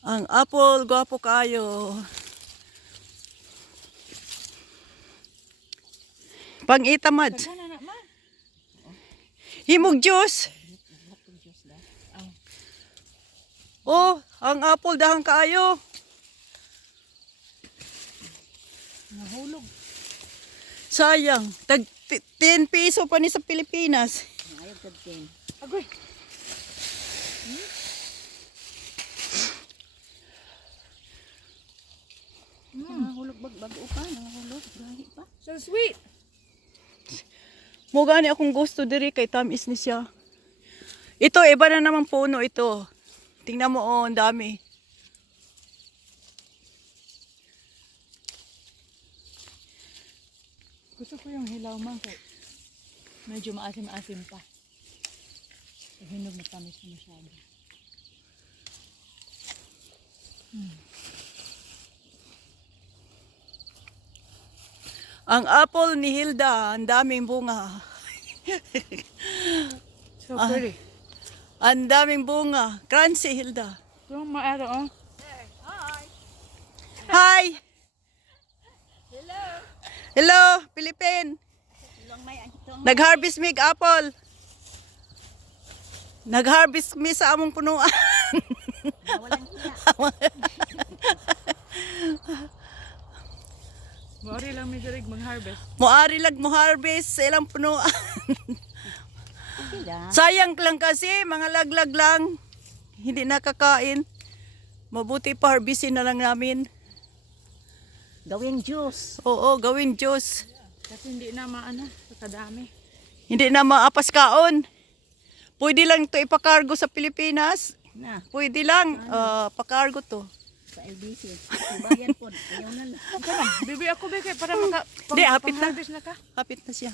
Ang apple, gwapo kayo. Pang-itamad. Kana na ma. Himog juice. Oh, ang apple dahang kaayo. Nahulog. Sayang. Tag 10 piso pa ni sa Pilipinas. Ayaw ka din. Agoy. Nahulog bago pa, nahulog gahi pa. So sweet. Mo gani akong gusto diri kay tamis ni siya. Ito iba na naman puno ito. Tingnan mo oh, ang dami. Gusto ko yung hilaw man kay medyo maasim-asim pa. Hinog na tamis na masyado. Ang apple ni Hilda, ang daming bunga. So pretty. Ang daming bunga. Crunchy Hilda. Yung maero oh. Hi! Hello, Philippine. Nag-harvest mig apple. Nag-harvest mi sa among punuan. Maori lang may dirig mag-harvest. Moari lag mo harvest sa ilang punuan. Sayang lang kasi, mga laglag lang. Hindi nakakain. Mabuti pa harvestin na lang namin. Gawing juice. Oo, gawin juice. Kasi hindi na maano, sa kadami. Hindi na maapas kaon. Pwede lang ito ipakargo sa Pilipinas. Na, Pwede lang. Pakargo to. sa LBC. Bayan po. Ayaw na. Ikaw lang, bibi ako be kay para maka Di, hapit na. pang-harvest na ka. Hapit na siya.